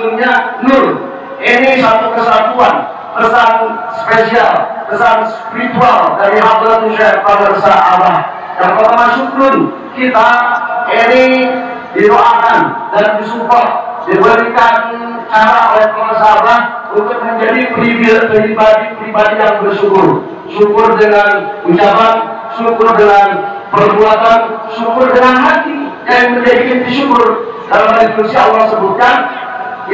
dunia nur. Ini satu kesatuan, pesan spesial, pesan spiritual dari Hadratul Syekh Pemirsa Allah. Yang pertama syukur kita ini didoakan dan disupport, diberikan cara oleh para sahabat untuk menjadi pribadi yang bersyukur. Syukur dengan ucapan, syukur dengan perbuatan, syukur dengan hati yang menjadi inti syukur. Dalam hadis qudsi Allah sebutkan,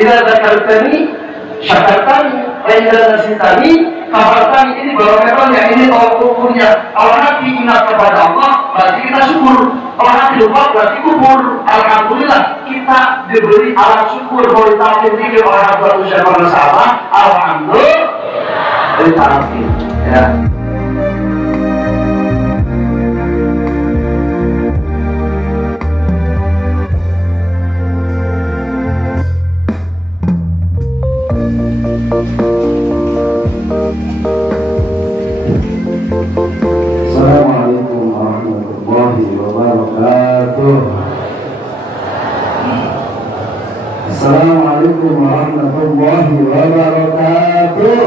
"Idza dzakartani syakartani, wa idza nasitani kafartani." Ini bahwa memang yang ini tolak ukurnya. Kalau hati ingat kepada Allah, berarti kita syukur. Kalau hati lupa, berarti kubur. Alhamdulillah kita diberi alat syukur bahwa kita tinggi oleh Hadratul Syekh Pemirsa Allah. Alhamdulillah. Ya. Assalamualaikum warahmatullahi wabarakatuh. Assalamualaikum warahmatullahi wabarakatuh.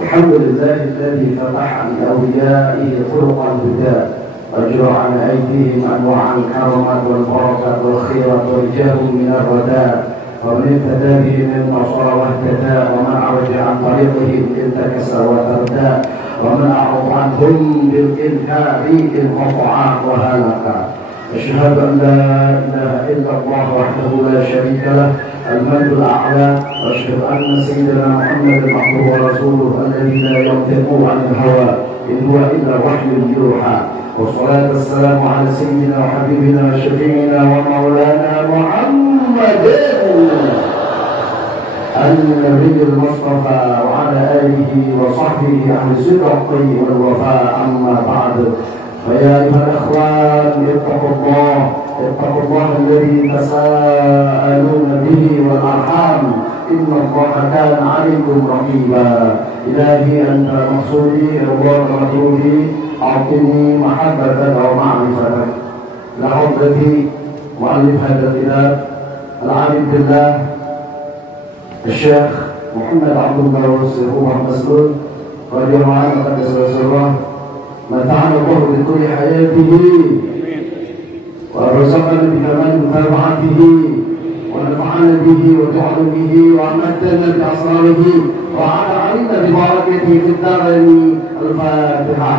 Alhamdulillahilladzi fataha li awliyaihi turuqal huda وأجر عن أيديهم أنواع الكرامات والبركات والخيرات وإجابهم من الرداء ومن اهتدى به من نصر واهتدى ومن عرج عن طريقه انتكس وتردى ومن أعرض عنهم بالإنكار انقطع وهلك. أشهد أن لا إله إلا الله وحده لا شريك له المجد الأعلى وأشهد أن سيدنا محمد عبده ورسوله الذي لا ينطق عن الهوى إن هو إلا وحي يوحى. والصلاة والسلام على سيدنا وحبيبنا وشفيعنا ومولانا محمد النبي المصطفى وعلى آله وصحبه أهل الصدق والوفاء. أما بعد، فيا أيها الأخوان اتقوا الله الذي تساءلون به والأرحام إن الله كان عليكم رقيبا. إلهي أنت مقصودي رضوان مطلوبي أعطني محبتك ومعرفتك. لحضرتي مؤلف هذا الكتاب العالم بالله الشيخ محمد عبد الله السرور مسلول رضي الله عنه وقدس سره، متعنا الله بكل حياته ورزقنا بكمال متابعته ونفعنا به وتعلمه وأمدنا بأسراره وعلى علينا ببركته في الدارين. الفاتحة.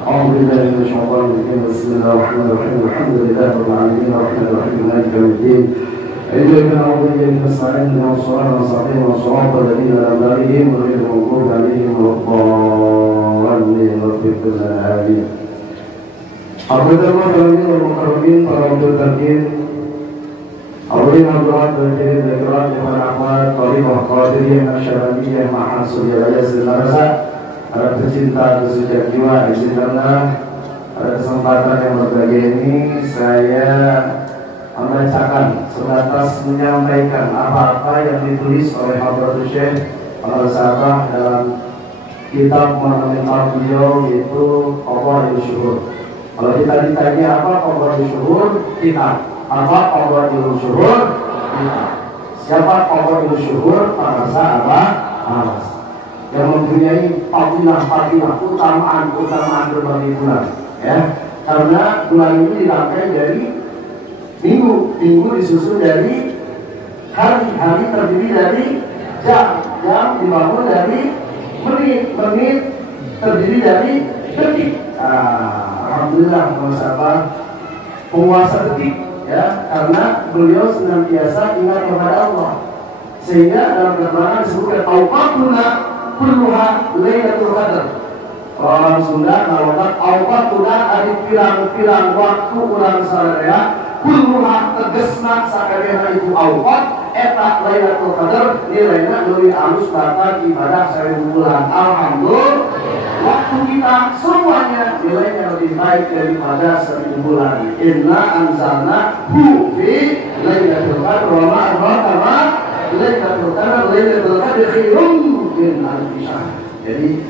أعوذ بالله من الشيطان الرجيم. بسم الله الرحمن الرحيم. الحمد لله رب العالمين الرحمن الرحيم مالك يوم الدين. إياك نعبد وإياك نستعين اهدنا الصراط المستقيم صراط الذين أنعمت عليهم غير المغضوب عليهم ولا الضالين. ربنا لنا آمين. Alhamdulillah wal mukarramin para wakil takin Awalin hadrat dan kirim dakirat Iman Ahmad Talibah Qadiriyah Nasyarabiyah Ma'an Surya Raya Sinarasa. Para pecinta sejak jiwa izinkanlah pada kesempatan yang berbahagia ini saya membacakan sebatas menyampaikan apa-apa yang ditulis oleh Hadratul Syekh Al-Sabah dalam kitab monumental beliau yaitu Qadha'il Syuhur. Kalau kita ditanya apa Qadha'il Syuhur, kita apa Qadha'il Syuhur, kita. Siapa Qadha'il Syuhur? Para sahabat Anas yang mempunyai fadilah utamaan berbagai bulan, ya. Karena bulan ini dirangkai dari minggu disusun dari hari terdiri dari jam dibangun dari menit terdiri dari detik. Alhamdulillah penguasa detik, ya, karena beliau senantiasa ingat kepada Allah, sehingga dalam keterangan disebutkan awqatuna kulluha lailatul qadar. Orang Sunda nalakan awqatuna ari pirang-pirang waktu urang sadaya kulluha tegesna sakabehna itu awqat eta lailatul qadar nilainya leuwih alus batal ibadah 1000 bulan. Alhamdulillah, waktu kita semuanya nilainya lebih baik daripada 1000 bulan. Inna anzalna hu fi lailatul qadar wa ma adraka ma lailatul qadar lailatul qadar khairum min alfi syahr. Jadi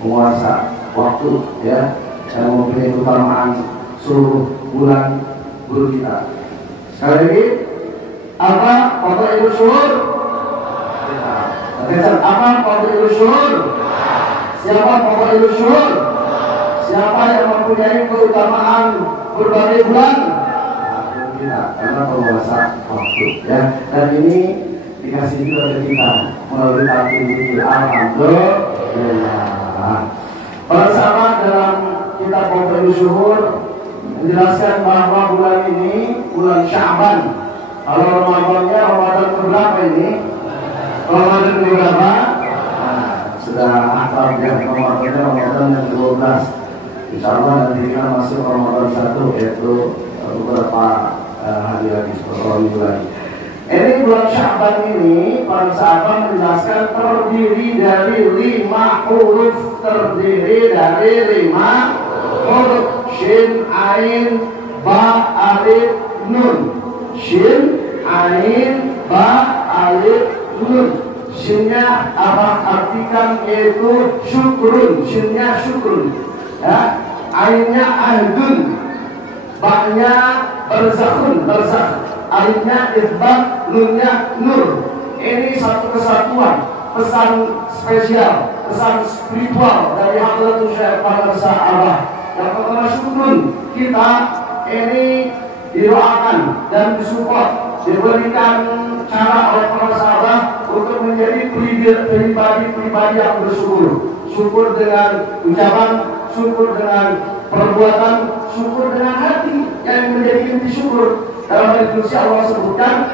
penguasa waktu, ya, yang mempunyai keutamaan seluruh bulan guru kita. Sekali lagi, apa Fadhailus Syuhur? Apa Fadhailus Syuhur? Siapa Fadhailus Syuhur? Siapa yang mempunyai keutamaan berbagai bulan? Kita, karena penguasa waktu ya. Dan ini dikasih juga oleh kita melalui takdir. Alhamdulillah. Para sahabat, dalam kitab Fadhailus Syuhur menjelaskan bahwa bulan ini bulan Sya'ban. Kalau Ramadannya Ramadan berapa ini? Ramadan berapa? Sudah akrab ya, Ramadan yang 12. Insya Allah nanti kita masuk Ramadan 1, yaitu beberapa hari lagi, beberapa minggu lagi. Ini bulan Sya'ban ini para sahabat menjelaskan terdiri dari 5 huruf, Shin, Ain, Ba, Alif, Nun. Shin, Ain, Ba, Alif, Nun. Shinnya apa artikan, yaitu syukrun. Shinnya syukrun ya. Ainnya ahdun, Ba-nya barzakhun, barzakh. Alifnya isbat, Nunnya nur. Ini satu kesatuan, pesan spesial, pesan spiritual dari Hadratus Syekh Pagarsa Allah. Yang pertama syukrun, kita ini didoakan dan disupport, diberikan cara oleh para sahabat untuk menjadi pribadi-pribadi yang bersyukur. Syukur dengan ucapan, syukur dengan perbuatan, syukur dengan hati yang menjadi inti syukur. Dalam hadis qudsi Allah sebutkan,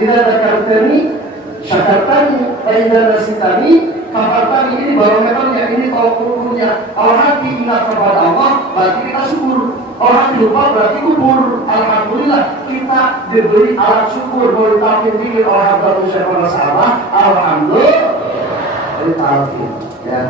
"Idza dzakartani syakartani, wa idza nasitani kafartani." Ini barometernya, ini tolak ukurnya. Kalau hati ingat kepada Allah, berarti kita syukur. Kalau hati lupa, berarti kubur. Alhamdulillah, kita diberi alat syukur. Boleh talqin dikir oleh Hadratus Syekh para sahabat. Alhamdulillah, boleh talqin ya.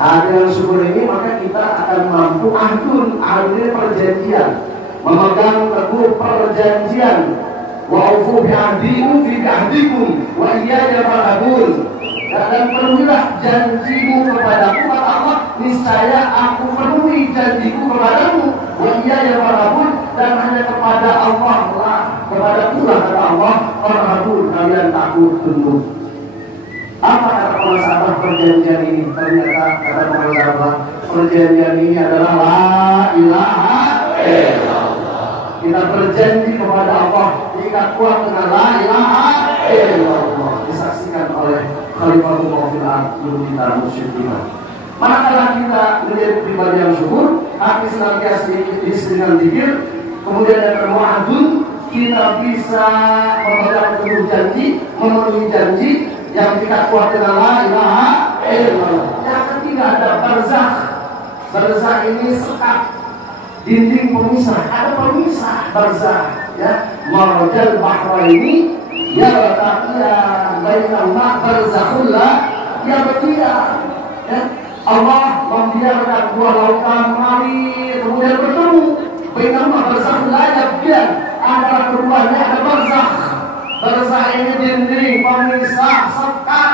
Dengan syukur ini maka kita akan mampu ahdun perjanjian, memegang teguh perjanjian. Wa'ufu bi'ahdikum fi bi'ahdikum wa iyaya farhabun. Dan penuhilah janjimu kepadaku, kata Allah, niscaya aku penuhi janjiku kepadamu. Wa iyaya farhabun, dan hanya kepada Allah lah, kepada pula kata Allah, farhabun, kalian takut tunduk. Apa kata para sahabat perjanjian ini? Ternyata kata para sahabat perjanjian ini adalah la ilaha illallah. Kita berjanji kepada Allah, diikat kuat dengan la ilaha illallah, disaksikan oleh Khalifatullah fil ardh guru kita Musyiddin. Manakala kita menjadi pribadi yang syukur, hati senantiasa diisi dengan zikir, kemudian yang kedua ahdun, kita bisa memegang teguh janji, memenuhi janji yang kita kuat dengan la ilaha illallah. Yang ketiga ada barzakh. Barzakh ini sekat, dinding pemisah, ada pemisah barzakh ya. Marjal bahraini ya taqiya bainahuma barzakhul la yabqiya ya. Allah membiarkan dua lautan mengalir kemudian bertemu. Bainahuma barzakhul la yabqiya, antara keduanya ada barzakh. Barzakh ini dinding pemisah, sekat,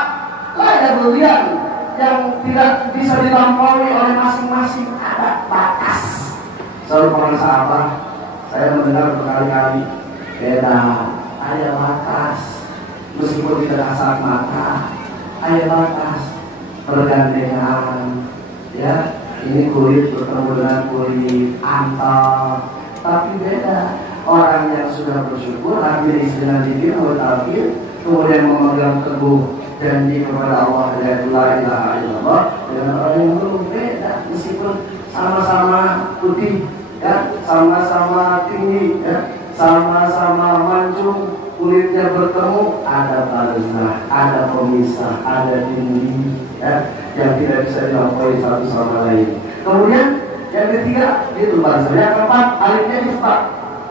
layak berlian yang tidak bisa dilampaui oleh masing-masing, ada batas. Selalu para sahabat, saya mendengar berkali-kali, beda, ada batas. Meskipun tidak kasat mata, ada batas pergandengan. Ya, ini kulit bertemu dengan kulit antal, tapi beda. Orang yang sudah bersyukur, hadir dengan zikir, bertakbir, kemudian memegang teguh janji kepada Allah dan la ilaha illallah, dengan orang yang belum beda, meskipun sama-sama putih, ya, sama-sama tinggi, ya, sama-sama mancung, kulitnya bertemu, ada barzakh, ada pemisah, ada dinding, ya, yang tidak bisa dilampaui satu sama lain. Kemudian yang ketiga itu barzakh. Yang keempat alifnya isbat.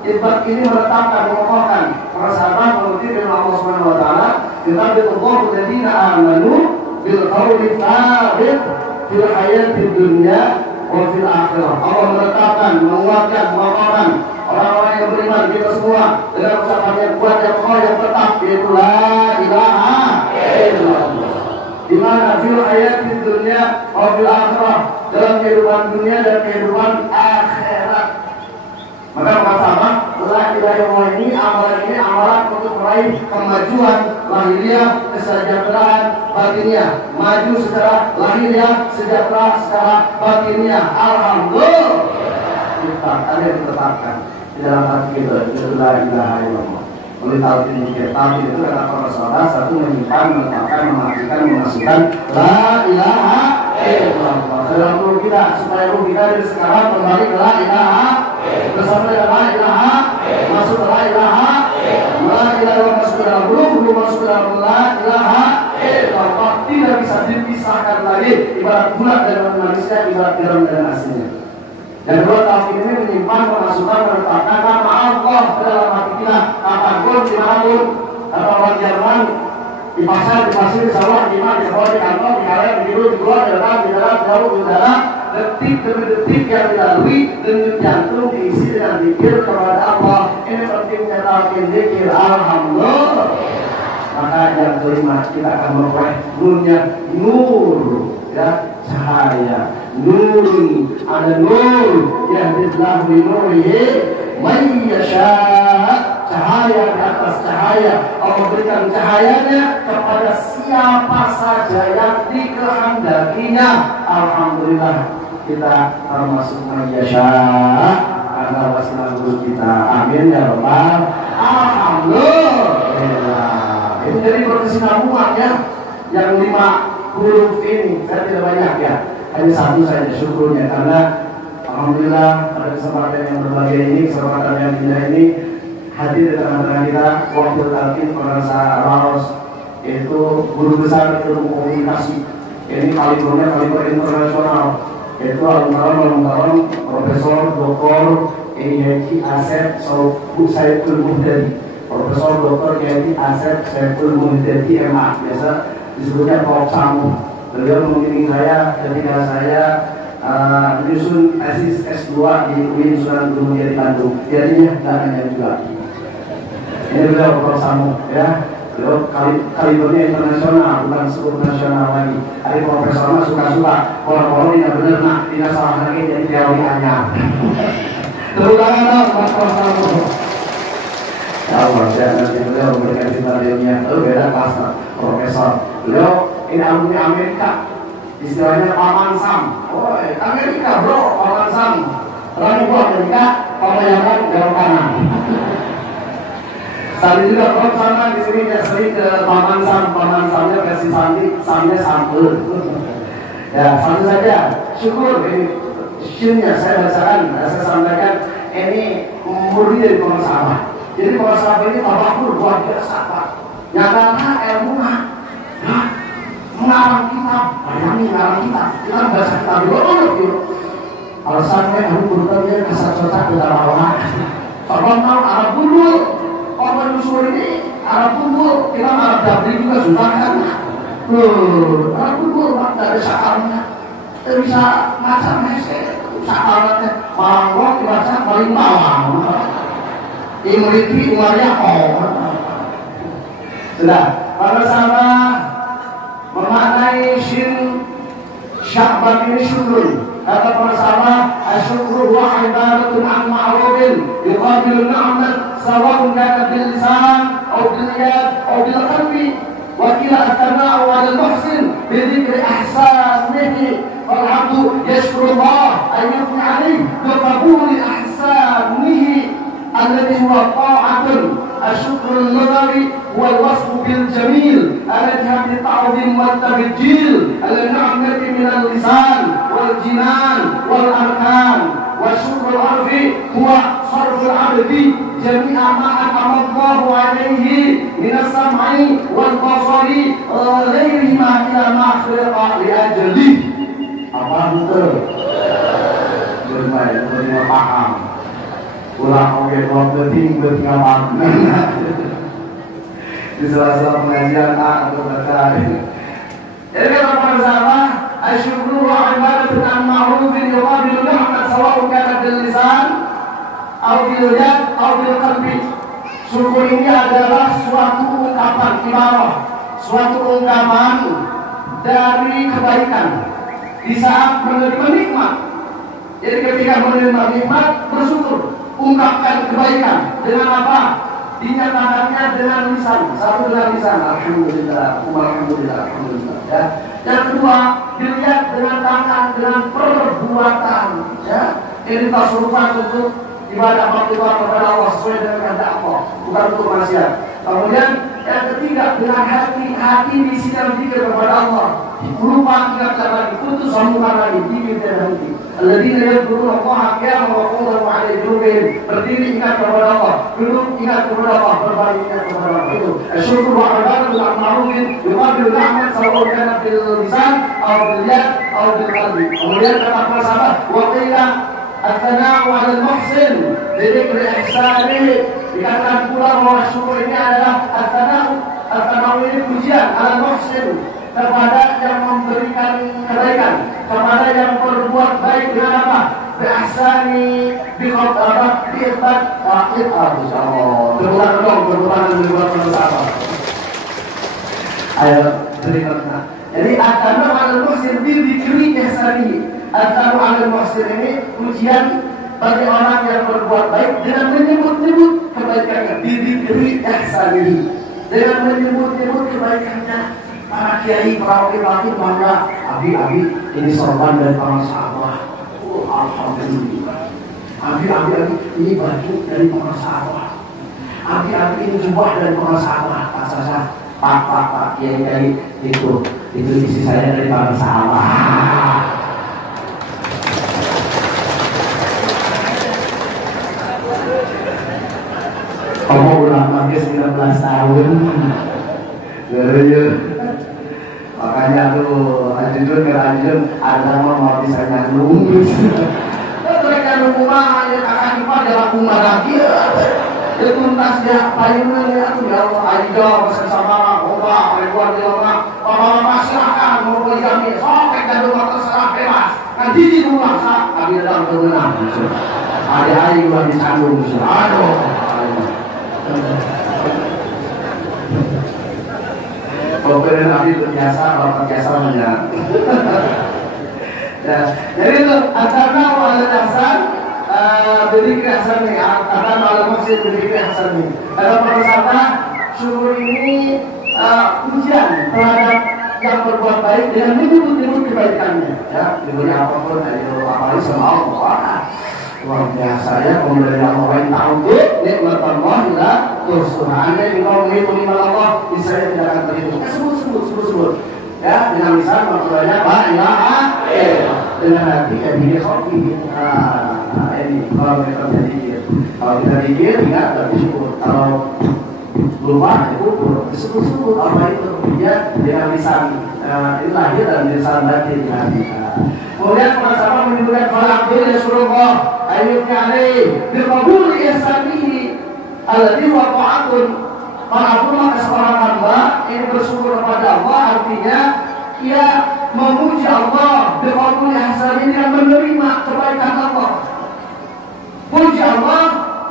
Isbat ini menetapkan, mengokohkan para sahabat mengerti firman Allah Subhanahu wa taala, "Yutabbiqullahu alladziina aamanu bil qawli tsabit fil hayatid dunya wa fil akhirah." Allah menetapkan, menguatkan, mengokohkan orang-orang yang beriman, kita semua, dengan ucapan yang kuat, yang kokoh, yang tetap, yaitu la ilaha illallah. Di mana fil hayatid dunya wa fil akhirah, dalam kehidupan dunia dan kehidupan akhirat. kemajuan lahiriah, kesejahteraan batinnya, maju secara lahiriah, sejahtera secara batinnya. Alhamdulillah. Kita ada yang ditetapkan di dalam hati kita, itu la ilaha illallah. Oleh talqin zikir, talqin itu kata para sahabat, satu menyimpan, menetapkan, memastikan, memasukkan la ilaha illallah dalam ruh kita, supaya ruh kita dari sekarang kembali ke la ilaha, bersama dengan la ilaha, masuk ke la ilaha, la ilaha masuk ke dalam ruh masuk ke dalam la ilaha illallah, tidak bisa dipisahkan lagi. Ibarat bulat dan manisnya, ibarat garam dan asinnya. Dan kedua, talqin ini menyimpan, memasukkan, menetapkan nama Allah dalam hati kita, kapanpun, dimanapun. Kata orang Jerman, di pasar, di pasir, di sawah, di mana, di bawah, di kantor, di karya, di biru, di luar, di dalam, di dalam, jauh, di udara, detik demi detik yang dilalui, denyut jantung diisi dengan zikir kepada Allah. Ini pentingnya talqin zikir. Alhamdulillah. Maka yang kelima, kita akan memperoleh nurnya, nur, ya, cahaya. Nurun, ada nur yang yahdillahu bi nurihi man yasha, cahaya di atas cahaya. Allah berikan cahayanya kepada siapa saja yang dikehendakinya. Alhamdulillah, kita termasuk man yasha karena wasilah guru kita. Amin ya rabbal alhamdulillah. Itu jadi berkesinambungan ya. Yang 5 huruf ini saya tidak banyak ya, hanya satu saja syukurnya, karena alhamdulillah pada kesempatan yang berbahagia ini, kesempatan yang indah ini, hadir di tengah-tengah kita wakil talqin Prof. Laos, yaitu guru besar ilmu komunikasi. Ini kalibernya kaliber internasional, yaitu almarhum Profesor Dr. Haji Asep Saiful Muhdadi, Profesor Dr. Haji Asep Saiful Muhdadi MA, biasa disebutnya Prof. Samu. Beliau mengiringi saya ketika saya menyusun tesis S2 di UIN Sunan Gunung Jati Bandung. Jadinya dananya juga. Ini beliau Prof. Samu, ya. Beliau kalibernya internasional, bukan cukup nasional lagi. Ada profesor mah suka-suka, kalau tidak benar, nah tidak salah lagi jadi teori hanya. Terutama dong, Prof. Samu. Ya Allah, nanti beliau memberikan cinta ilmiah. Lalu beda kelas, profesor. Beliau ini alumni Amerika, istilahnya paman Sam. Oh, Amerika bro, paman Sam. Lalu gua Amerika, pemayangan jauh kanan. Tadi juga Prof sama di sini ya sering ke paman Samnya versi Samnya sampul. Ya, satu saja. Syukur ini shinnya saya bacakan, saya sampaikan ini murni dari pengusaha. Jadi pengusaha ini tabakur luar biasa Pak. Nyatanya ilmu mengarang kitab, bayangin mengarang kitab, kita baca kitab dulu. Alasannya aku berutamanya kasar cocok di dalam awal. Kalau tahu Arab Bundul, orang Yusuf ini Arab Bundul, kita Arab Dabri juga susah kan? Arab Bundul tidak ada sakarnya, tidak bisa macam hese, sakarnya malah dibaca paling bawah. Imriti umarnya sudah, para sahabat memaknai shin Sya'ban ini syukur. Kata para sahabat, asyukru wa ibadatun an ma'rufin yuqabilu na'mat sawa'un kana bil lisan aw bil yad aw bil qalbi wa kila at-tana'u 'ala al-muhsin bi dhikri ihsanihi wal 'abdu yashkuru Allah an yuthni 'alayhi bi qabuli ihsanihi الذي هو طاعة. الشكر اللغوي هو الوصف بالجميل الذي بالتعظيم والتبجيل النعمة من اللسان والجنان والأركان. والشكر العرفي هو صرف العبد جميع ما أنعم الله عليه من السمع والبصر غيرهما إلى ما خلق لأجله. Apa betul? Bermain paham. Ulang oke kalau penting bertinggal di sela-sela pengajian atau baca. Jadi kata para sahabat, asyukru wa ibadatun an ma'rufin yuqabilu ni'mat sawa'un kana bil lisan aw bil yad aw bil qalbi. Syukur ini adalah suatu ungkapan ibadah, suatu ungkapan dari kebaikan di saat menerima nikmat. Jadi ketika menerima nikmat bersyukur, ungkapkan kebaikan dengan apa? dinyatakannya dengan lisan. Satu dengan lisan, alhamdulillah, alhamdulillah, alhamdulillah. Ya. Yang kedua, dilihat dengan tangan, dengan perbuatan. Ya. Ini tasawufan untuk ibadah makhluk kepada Allah sesuai dengan kehendak Allah, bukan untuk manusia. Kemudian yang ketiga, dengan hati diisikan zikir kepada Allah. Lupa ingatkan lagi, putus sambungan lagi, zikir dan hati. Alladzina yadhkuruna Allah qiyaman wa qu'udan wa 'ala junubihim. Berdiri ingat kepada Allah, duduk ingat kepada Allah, berbaring ingat kepada Allah. Itu syukur wa ibadatul ma'rufin yuqabilu ni'mat sawa'un kana bil lisan aw bil yad aw bil qalbi. Kemudian kata para sahabat, wa qila at-thana'u 'ala al-muhsin bi dzikri ihsani. Dikatakan pula bahwa syukur ini adalah at-thana'u ini pujian 'ala al-muhsin, kepada yang memberikan kebaikan, kepada yang berbuat baik dengan apa? Bi'ahsani, bi'khatabah, bi'ibad, wa'ibad. Insyaallah. Berulang dong, berulang apa? Ayo, terima. Jadi at-thana'u 'ala al-muhsin bi dzikri ihsani. At-thana'u 'ala al-muhsin ini pujian bagi orang yang berbuat baik dengan menyebut-nyebut kebaikannya, bi dzikri ihsani. Dengan menyebut-nyebut kebaikannya. Para kiai, para wakil-wakil bangga, abi ini sorban dari para sahabat. Alhamdulillah. Abi ini baju dari para sahabat. Abi ini jubah dari para sahabat. Pak Sasa, Pak kiai itu isi saya dari para sahabat. Kamu ulang lagi 19 tahun. Ya. Makanya tuh anjun ada mau bisa nyandung. Mereka nunggu mah ya akan pada laku lagi. Itu tuntas dia payungan ya tuh ya Allah aja bersama oba ribuan orang. Bapak masyarakat mau poligami sok kita rumah terserah bebas. Nanti di rumah sak abi dalam kemenang. Ada ayu lagi sandung. Aduh. Pokoknya Nabi terbiasa, kalau terbiasa banyak. Ya, jadi itu antara wala hasan, berdikir hasan nih, antara wala maksud berdikir hasan nih. Kalau pertama syukur ini ujian terhadap yang berbuat baik dengan menyebut-nyebut kebaikannya. Ya, diberi apapun, ayo apalagi sama Allah. Luar biasa ya, pemberian Allah yang tahu nikmat Allah ila tursuhana di kaum itu nikmat Allah saya tidak akan terhitung. Sebut ya, dengan lisan maksudnya la ilaha illallah, dengan hati ya diri khofi. Ini kalau kita berpikir, kalau kita pikir ingat dan bersyukur. Kalau lupa itu disebut apa itu ya dengan lisan. Ini lahir dan lisan batin di hati. Kemudian para sahabat menyebutkan kalau Abdul Rasulullah ayatnya alaih biqabul ihsanihi alladhi waqa'atun. Para Abdullah seorang hamba ini bersyukur kepada Allah, artinya ia memuji Allah biqabul ihsanihi dengan menerima kebaikan Allah. Puji Allah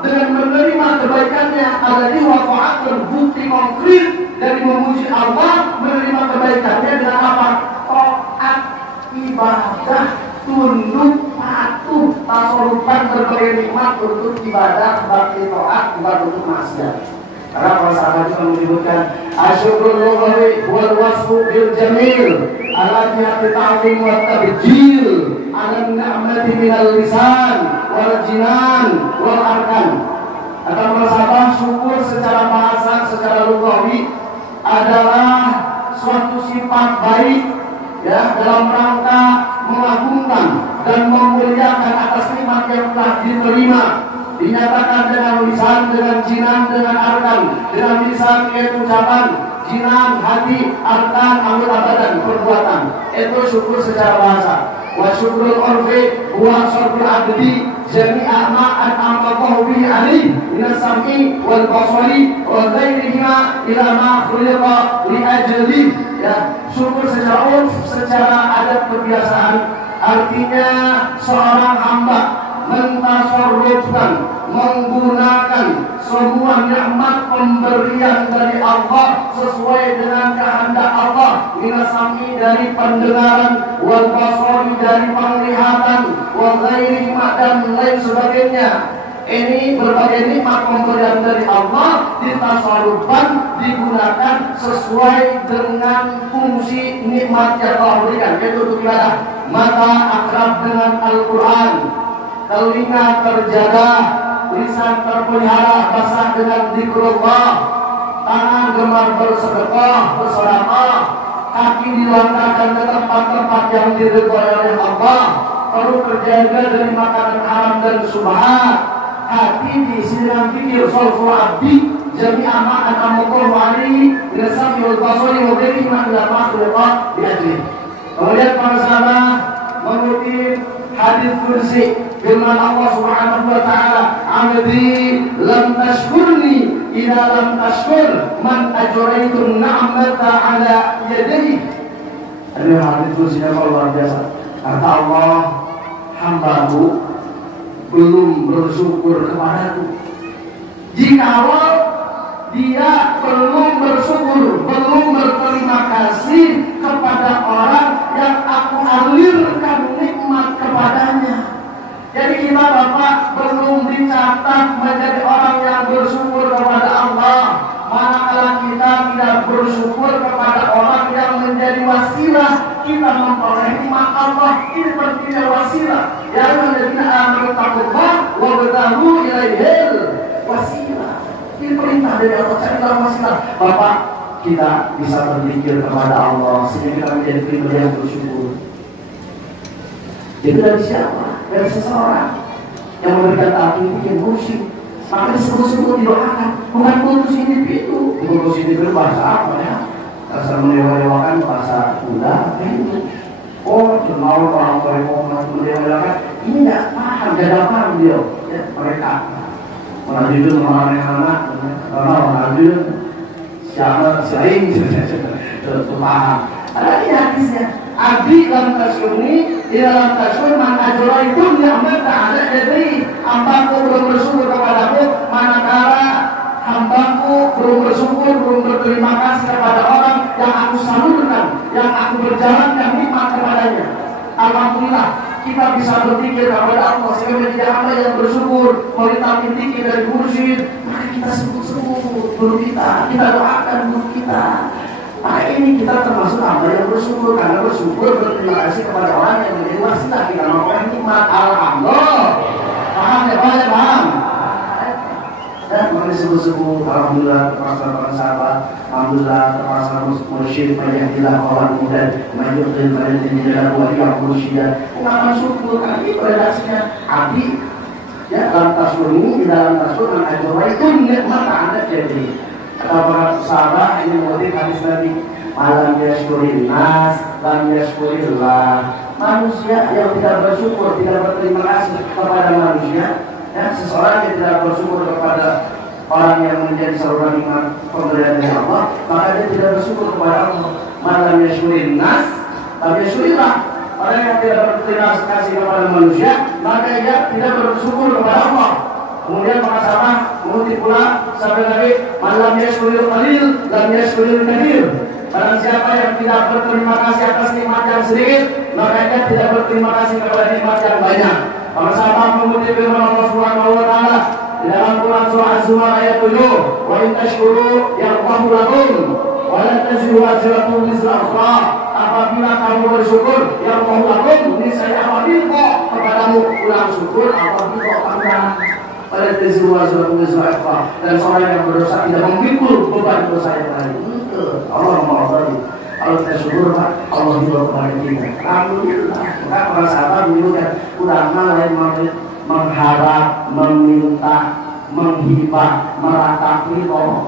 dengan menerima kebaikannya, alladhi waqa'atun, bukti konkret dari memuji Allah, menerima kebaikannya dengan apa? Taat, ibadah, tunduk, patuh, tasawufan berbagai nikmat untuk ibadah, bakti taat, bukan untuk maksiat. Karena para sahabat juga menyebutkan asyukur lughwi wal wasfu bil jamil ala jihati ta'zim wa tabjil ala ni'mati minal lisan wal jinan wal arkan. Kata para sahabat, syukur secara bahasa, secara lughwi adalah suatu sifat baik ya, dalam rangka mengagungkan dan memuliakan atas nikmat yang telah diterima. Dinyatakan dengan lisan, dengan jinan, dengan arkan. Dengan lisan yaitu ucapan, jinan hati, arkan anggota badan, perbuatan. Itu syukur secara bahasa. Wa syukrul urfi huwa syukrul abdi jami'a ma an'amahu bihi alaihi minas sam'i wal basari wa ghairihima ila ma khuliqa li ajli. Ya, syukur secara urf, secara adat kebiasaan, artinya seorang hamba mentasarrufkan, menggunakan semua nikmat pemberian dari Allah sesuai dengan kehendak Allah. Minasami dari pendengaran, wal basari dari penglihatan, wal ghairi dan lain sebagainya. Ini berbagai nikmat pemberian dari Allah ditasarufkan, digunakan sesuai dengan fungsi nikmat yang Allah berikan, yaitu untuk ibadah. Mata akrab dengan Al-Quran, telinga terjaga, lisan terpelihara basah dengan zikrullah, tangan gemar bersedekah, bersedekah, kaki dilangkahkan ke tempat-tempat yang diridhoi oleh Allah, perlu terjaga dari makanan haram dan syubhat, hati diisi dengan pikir sulfur abdi jami'a ma an'amallahu alaihi min as-sam'i wal basari wa ghairihi ma ila makhluqat bi ajli. Kemudian para sahabat mengutip hadis kursi firman Allah Subhanahu wa taala, "Abdi lam tashkurni idza lam tashkur man ajraitu ni'mata ala yadihi." Ini hadis kursi yang luar biasa. Kata Allah, hambaku belum bersyukur kepadaku. Jikalau dia belum bersyukur, belum berterima kasih kepada orang yang aku alirkan nikmat kepadanya. Jadi kita Bapak belum dicatat menjadi orang yang bersyukur kepada Allah, manakala kita tidak bersyukur kepada orang yang menjadi wasilah kita memperoleh nikmat Allah. Ini pentingnya wasilah. Ya alladzina amanu taqullaha wa btaghu ilaihil wasilah. Ini perintah dari Allah, carilah wasilah. Bapak, kita bisa berpikir kepada Allah sehingga kita menjadi pribadi yang bersyukur. Itu dari siapa? Dari seseorang yang memberikan hati bikin musik. Maka disebut-sebut didoakan, bukan putus individu. Putus individu bahasa apa ya? Bahasa menyewa-nyewakan, bahasa kuda, itu. Oh, kenal orang tua menyewa-nyewakan. Ini nggak paham, nggak paham dia. Ya, mereka orang itu orang yang anak, orang itu siapa sering itu paham. Ada di hadisnya. Abdi lam tasyurni, dalam tasyur man ajraitu ni'mata ala yadi. Hambaku belum bersyukur kepadaku manakala hambaku belum bersyukur, belum berterima kasih kepada orang yang aku salurkan, yang aku berjalankan nikmat kepadanya. Alhamdulillah kita bisa berpikir kepada Allah sehingga menjadi hamba yang bersyukur, melintasi tinggi dari mursyid. Maka kita sebut-sebut guru kita doakan guru kita. Nah ini kita termasuk hamba yang bersyukur, karena bersyukur berterima kasih kepada orang yang menjadi wasilah kita memperoleh nikmat. Alhamdulillah. Paham ya Pak? Paham? Maka disebut-sebut alhamdulillah terpaksa para sahabat, alhamdulillah terpaksa mursyid mayahillah kawan kemudian mayuhdil mayuhdil wahiyah mursyidah. Mengamal syukur, karena ini redaksinya abdi ya dalam tasmuni, di dalam tasmun al-ajurah itu nikmat anda jadi. Kata para sahabat ini mengutip hadis Nabi, malam yashkurin nas, lam yashkurillah. Manusia yang tidak bersyukur, tidak berterima kasih kepada manusia, ya, seseorang yang tidak bersyukur kepada orang yang menjadi saluran nikmat pemberian dari Allah, maka dia tidak bersyukur kepada Allah. Malam yashkurin nas, lam yashkurillah. Orang yang tidak berterima kasih kepada manusia, maka dia tidak bersyukur kepada Allah. Kemudian para sahabat mengutip pula sabda Nabi, malam yashkuril qalil, lam yashkuril katsir. Barang siapa yang tidak berterima kasih atas nikmat yang sedikit, maka dia tidak berterima kasih kepada nikmat yang banyak. Para sahabat mengutip firman Allah Subhanahu wa taala di dalam Quran surah Az-Zumar ayat 7, wa in tashkuru yarhamu lakum wa la taziru wazratun wizra ukhra. Apabila kamu bersyukur, yarhamu lakum, niscaya Allah ridha kepadamu. Ulang syukur, Allah ridha kepadamu. Pada peristiwa dan seorang yang berdosa tidak memikul beban dosa yang lain. Allah mengampuni. Kalau kita syukur, Allah juga kepada kita. Alhamdulillah. Maka para sahabat menyebutkan ulama lain mengharap, meminta, menghibah, meratapi Allah.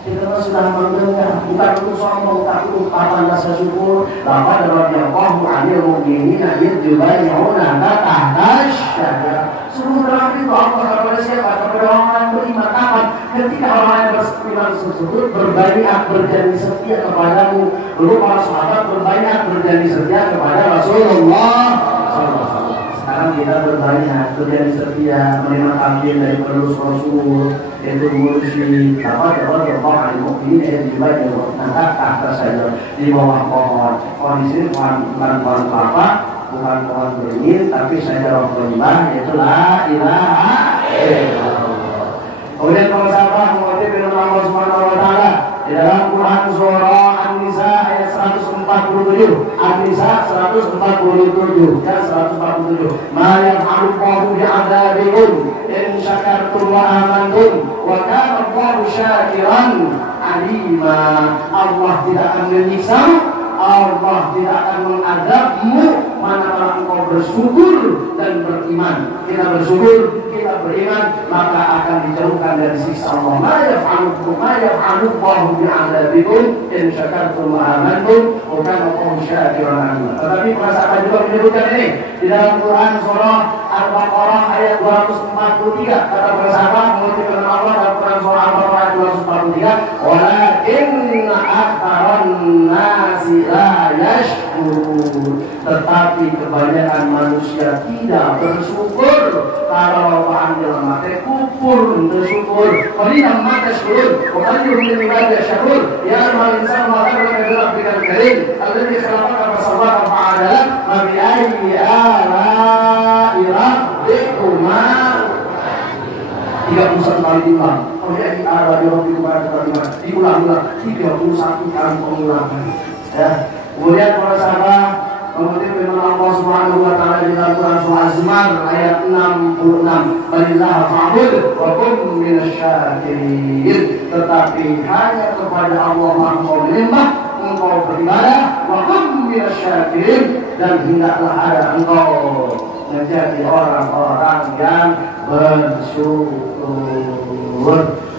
Kita sudah mendengar, bukan untuk sombong, tapi ungkapan rasa syukur. Bahwa radhiyallahu anil mu'minina yubayyi'una tahta asy-syajarah. Sungguh berarti itu Allah kepada siapa? Kepada orang yang beriman. Kapan? Ketika orang yang beriman tersebut berbaiat berjanji setia kepadamu. Lalu para sahabat berbaiat berjanji setia kepada Rasulullah SAW. Sekarang kita berbaiat berjanji setia menerima takdir dari penerus Rasul, yaitu mursyid. Apa Allah al-mu'min yang dibayar nanti tahta saja di bawah pohon. Pohon di sini bukan kelapa, bukan pohon beringin, tapi saya dalam kalimat yaitu la ilaha illallah. Kemudian para sahabat mengutip firman Allah Subhanahu wa taala di dalam Quran surah An-Nisa ayat 147. An-Nisa 147 dan 147. Ma yaf'alullahu bi'adabikum in syakartum wa amantum wa kana Allahu syakiran alima. Allah tidak akan menyiksa, Allah tidak akan mengadabmu manakala engkau bersyukur dan beriman. Kita bersyukur, kita beriman, maka akan dijauhkan dari siksa Allah. Ma yaf'alullahu bi'adabikum in syakartum wa amantum wa kana Allahu syakiran alima. Tetapi para sahabat juga menyebutkan ini di dalam Quran surah Al-Baqarah ayat 243. Kata para sahabat mengutip firman Allah dalam Quran surah Al-Baqarah ayat 243, walakinna aktsaran nasi la yashkurun. Tetapi kebanyakan manusia tidak bersyukur. Kalau panggil mate kufur bersyukur. Qalilan ma tashkurun wa qalilun min ibadi yashkur. Ya al-insan ma kana bi rabbika al-karim alladhi khalaqaka fa sawwaka fa 'adalak wa bi ayyi ala'i rabbikuma 31 kali diulang. Kemudian di arah diulang 31 kali pengulangan. Ya. Kemudian para sahabat mengutip firman Allah Subhanahu wa taala di dalam Quran surah Az-Zumar ayat 66, "Balillah fa'bud wa kun minasyakirin." Tetapi hanya kepada Allah engkau menyembah, engkau beribadah, wa kun minasyakirin, dan hendaklah ada engkau menjadi orang-orang yang bersyukur.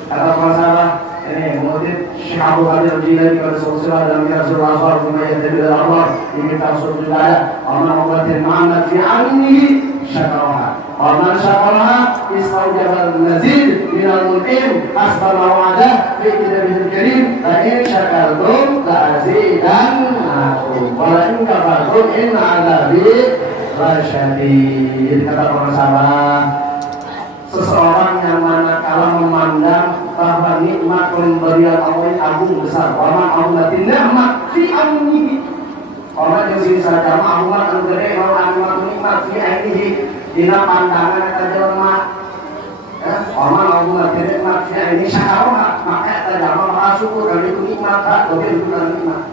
Kata para sahabat ini mengutip Syekh Abu Qadir Al-Jilani pada sebuah dalam kitab Surah Al-Aswar kemudian dari Allah diminta usul ibadah Allah membuatkan Muhammad fi amnihi syakaraha wa man syakaraha istawjabal mazid minal mulkim asbal ma'wadah fi kitabihil karim la in syakartum la azidannakum wa la in kafartum inna adzabi lasyadid. Kata para sahabat, seseorang yang manakala memandang bahwa nikmat pemberian Allah yang agung besar, wa ma'aulatin ni'mat fi amnihi. Orang yang sini saja ma'aulat al-gede ma'aulat nikmat fi ainihi dina pandangan eta jelema. Wa ma'aulatin nikmat fi ainihi syakaroha, maka eta jelema maha syukur dari itu nikmat tak lebih bukan nikmat.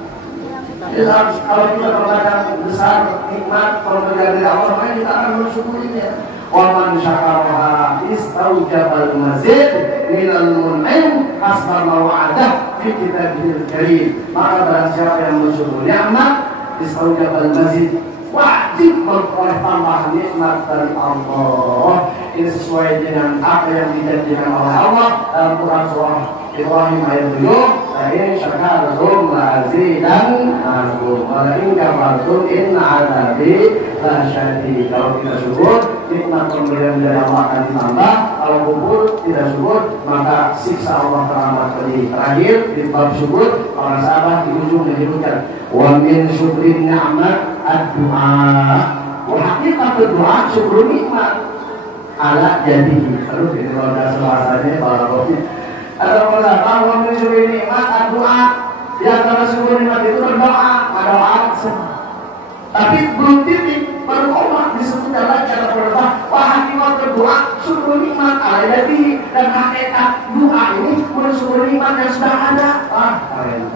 Jadi kalau kita memandang besar nikmat pemberian dari Allah, maka kita akan bersyukurinya. Waman syakaraha istawjabal mazid minal mun'im hasbal mawa'adah fi kitabihil karim. Maka barang siapa yang bersyukur nikmat istawjabal mazid, wajib memperoleh tambahan nikmat dari Allah. Ini sesuai dengan apa yang dijanjikan oleh Allah dalam Quran surah Ibrahim ayat 7, "La'in syakartum la'azidannakum wa la'in kafartum inna 'adzabi lasyadid." Kalau kita syukur, nikmat pemberian dari Allah akan ditambah. Kalau kufur, tidak syukur, maka siksa Allah teramat pedih. Terakhir di bab syukur, para sahabat di ujung menyebutkan, "Wa min syukrin ni'mat ad-du'a." Wa hakikat doa syukur nikmat ala jadi. Terus ini kalau dasar bahasanya para kopi. Ada orang bahwa menyukai nikmat doa. Di antara syukur nikmat itu berdoa, berdoa. Tapi belum titik baru Allah disebutkan lagi ada berdoa. Wah hakikat berdoa syukur nikmat ala jadi, dan hakikat doa ini bersyukur nikmat yang sudah ada. Kalian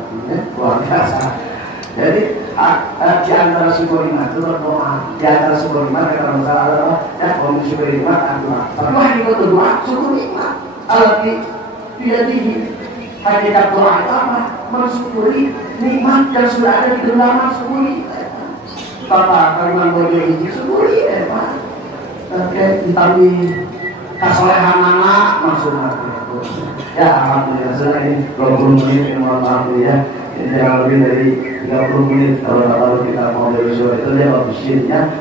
luar biasa. Jadi di antara syukur nikmat itu berdoa. Di antara syukur nikmat kata masalah adalah ya kalau syukur nikmat doa. Tapi hakikat berdoa syukur nikmat alati jadi hakikat doa itu apa? Mensyukuri nikmat yang sudah ada di dalam syukuri. Bapak kalimat bojo ini syukuri Pak. Oke, ditambah kesolehan anak maksudnya. Ya alhamdulillah sudah ini 20 menit mohon maaf ya. Ini jangan lebih dari 30 menit kalau kita mau bersyukur itu dia bersihnya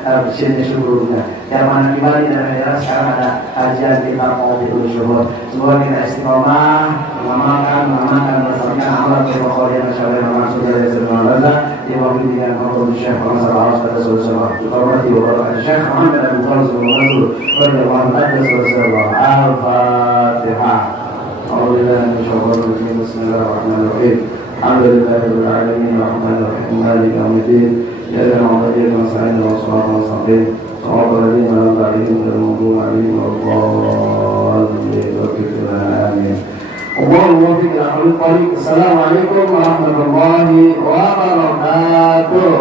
syukurnya. Yang mana kembali dan akhirnya sekarang ada kajian kita mau bersyukur. Semoga kita istiqomah mengamalkan berdasarkan amalan pokok yang syariah maksud dari semua baza diwakili dengan Fadhil Syekh Muhammad sallallahu alaihi wasallam. Terima kasih Syekh Muhammad Abdul Qadir sallallahu alaihi wasallam. Al-Fatihah. Bismillahirrahmanirrahim. Alhamdulillahirabbil alamin arrahmanir rahim maliki yaumiddin iyyaka na'budu wa iyyaka nasta'in ihdinas siratal mustaqim siratal ladzina an'amta 'alaihim ghairil maghdubi 'alaihim waladdallin amin. Allahumma waffiq ila aqwamit thariq. Assalamualaikum warahmatullahi wabarakatuh.